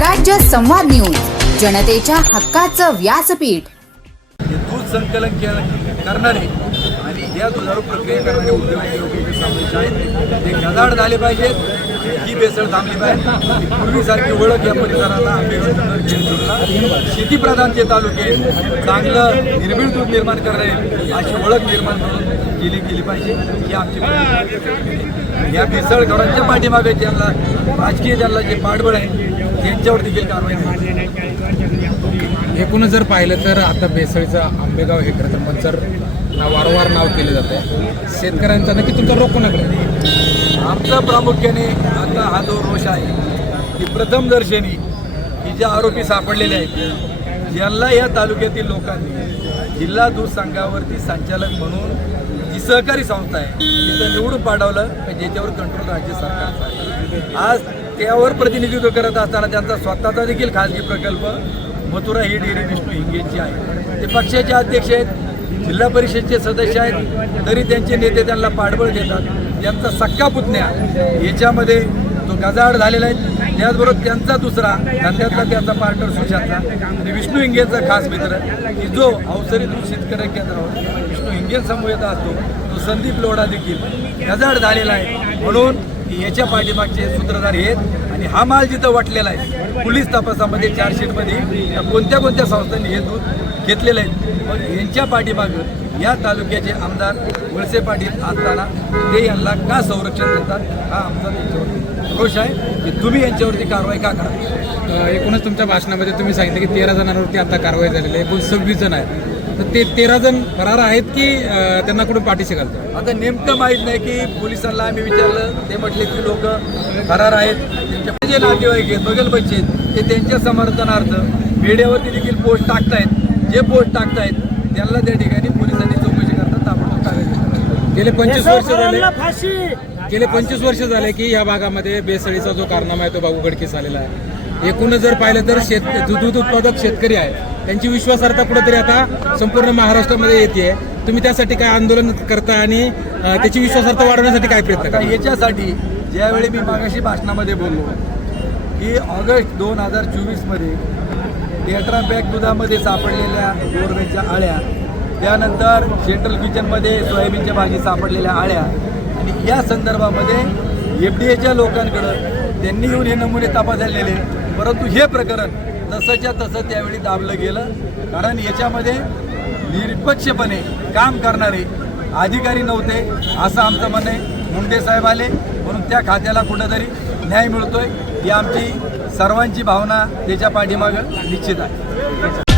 स्वराज्य संवाद न्यूज, जनतेच्या हक्काचं व्यासपीठ। दूध संकलन करणारे आणि या दुधारू प्रक्रिया करणारे उद्योगी समावेश आहेत ते गदाड झाले पाहिजेत। ही बेसळ थांबली पाहिजे। पूर्वीसारखी ओळख या परिसराला शेतीप्रधान जे तालुके चांगलं निर्भीड दूध निर्माण करणे अशी ओळख निर्माण करून केली पाहिजे ही आमची। या बेसळखोरांच्या पाठीमागे ज्यांना राजकीय ज्यांना जे पाठबळ आहे त्यांच्यावर देखील कारवाई नाही। एकूणच जर पाहिलं तर आता बेसळीचं आंबेगाव हे प्रथमच वारंवार नाव केलं जात आहे। शेतकऱ्यांचा नक्की तुमचा रोख कोणाकडे? आमचा प्रामुख्याने आता हा जो रोष आहे की प्रथमदर्शनी ही जे आरोपी सापडलेले आहेत यांना या तालुक्यातील लोकांनी जिल्हा दूध संघावरती संचालक म्हणून जी सहकारी संस्था आहे तिथं निवडून पाठवलं की ज्याच्यावर कंट्रोल राज्य सरकारचा आहे। आज त्यावर प्रतिनिधित्व करत असताना त्यांचा स्वतःचा देखील खाजगी प्रकल्प मथुरा ही डेअरी विष्णू हिंगेची आहे। ते पक्षाचे अध्यक्ष आहेत, जिल्हा परिषदचे सदस्य आहेत, तरी त्यांचे नेते त्यांना पाठबळ देतात। त्यांचा सक्का पुतण्या याच्यामध्ये तो गजाआड झालेला आहे। त्याचबरोबर त्यांचा दुसरा धंद्यातला त्यांचा पार्टनर सुशांतचा आणि विष्णू हिंगेचा खास मित्र की जो अवसरी दूध शेतकरी केंद्रावर विष्णू हिंगे समूहाचा असतो तो संदीप लोढा देखील गजाआड झालेला आहे। म्हणून याच्या पाठीमागचे सूत्रधार आहेत आणि हा माल जिथं वाटलेला आहे पोलीस तपासामध्ये चार्जशीटमध्ये कोणत्या संस्थांनी हे दूध घेतलेलं आहे। मग यांच्या पाठीमागं या तालुक्याचे आमदार वळसे पाटील असताना ते यांना का संरक्षण देतात हा आमचा त्यांच्यावर रोष आहे की तुम्ही यांच्यावरती कारवाई का करा। एकूणच तुमच्या भाषणामध्ये तुम्ही सांगितलं की 13 जणांवरती आता कारवाई झालेली आहे, एकूण 26 जण आहेत। तर ते 13 जण फरार आहेत की त्यांना कुठून पाठीशी घालतात? आता नेमकं माहीत नाही की पोलिसांना आम्ही विचारलं ते म्हटले की लोक फरार आहेत। त्यांच्या जे नातेवाईक आहेत बगल बच्चे आहेत ते त्यांच्या समर्थनार्थ मीडियावरती देखील पोस्ट टाकतायत। जे पोस्ट टाकतायत त्यांना त्या ठिकाणी पोलिसांनी चौकशी करतात ताबडतोब कारवाई। गेले 25 वर्ष झाले की या भागामध्ये बेसळीचा जो कारनामा आहे तो बाबू उघडकीस आलेला आहे। एकूणच जर पाहिलं तर दूध उत्पादक शेतकरी आहे त्यांची विश्वासार्हता कुठेतरी आता संपूर्ण महाराष्ट्रामध्ये येते। तुम्ही त्यासाठी काय आंदोलन करता आणि त्याची विश्वासार्हता वाढवण्यासाठी काय प्रयत्न करता? याच्यासाठी ज्यावेळी मी मागाशी भाषणामध्ये बोललो की ऑगस्ट 2024 मध्ये 18 पॅक दुधामध्ये सापडलेल्या गोरमेच्या आळ्या, त्यानंतर सेंट्रल किचनमध्ये सोयाबीनच्या भाजी सापडलेल्या आळ्या आणि या संदर्भामध्ये FDAच्या लोकांकडं त्यांनी येऊन हे नमुने तपासलेले, परंतु हे प्रकरण तसंच्या तसं त्यावेळी दाबलं गेलं। कारण याच्यामध्ये निरपक्षपणे काम करणारे अधिकारी नव्हते असं आमचं म्हणणं आहे। मुंडे साहेब आले म्हणून त्या खात्याला कुठंतरी न्याय मिळतोय ही आमची सर्वांची भावना त्याच्या पाठीमागं निश्चित आहे।